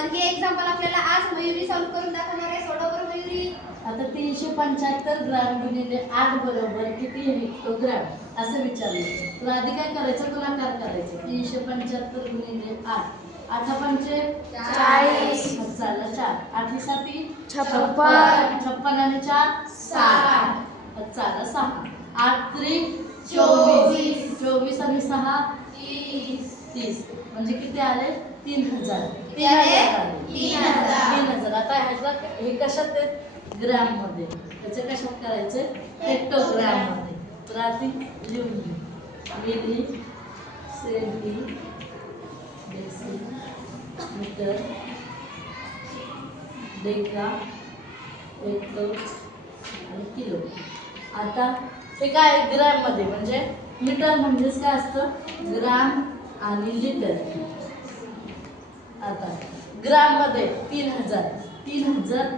तर हे एक्झाम्पल आपल्याला आज मयुरी सॉल्व्ह करून दाखवणार आहे. सोडव बरं मयुरी. आता 375 ग्रॅम गुणिले 8 बरोबर किती हेक्टोग्रॅम असं विचारलं. तुला आधी काय करायचं, गुणाकार करायचं. 375 गुणिले 8, 8 पंचे 40, चालला 4, 8 साती 56, 56 आणि 4 60, चालला 6, 8 त्रिक 24, 24 आणि 6 30, म्हणजे किती आले 3000. 3000. आता ह्याला हे कशात आहेत, ग्रॅम मध्ये. त्याचे कशात करायचे, हेक्टोग्रॅम मध्ये. तर आधी लिहून घेऊ. Milli, centi, deci, metre, deca, hecto आणि किलो. आता हे काय ग्रॅम मध्ये, म्हणजे मीटर म्हणजेच काय असतं, ग्राम आणि लिटर. आता ग्राम मध्ये 3000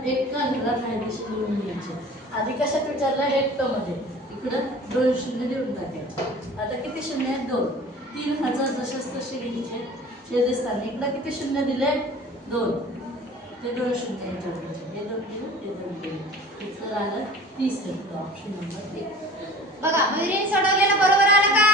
एका घरात कायदेशीर लिहून घ्यायचे. आधी कशात विचारलं, हेक्टो मध्ये. इकडं 2 शून्य लिहून टाकायचे. आता किती शून्य आहेत, 2. 3000 जशाच तसे घ्यायचे छेदस्थानी. इकडं किती शून्य दिले, 2. ते 2 शून्य याच्यात घ्यायचे. हे 2 दिलं, ते 2 दिलं. इथं आलं 30 हेक्टर. Option number 1. बघा मयुरीने सोडवलेलं बरोबर आलं का?